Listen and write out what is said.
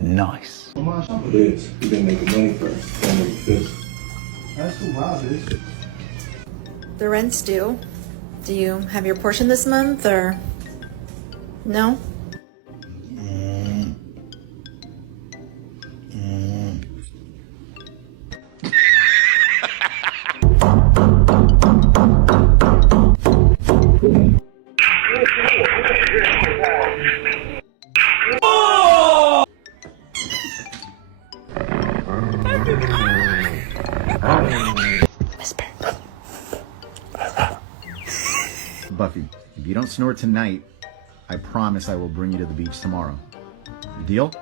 Nice. It is. You didn't make the money first. Then make this. That's too wild, dude. The rent's due. Do you have your portion this month or no? Whisper. Buffy, if you don't snore tonight, I promise I will bring you to the beach tomorrow. Deal?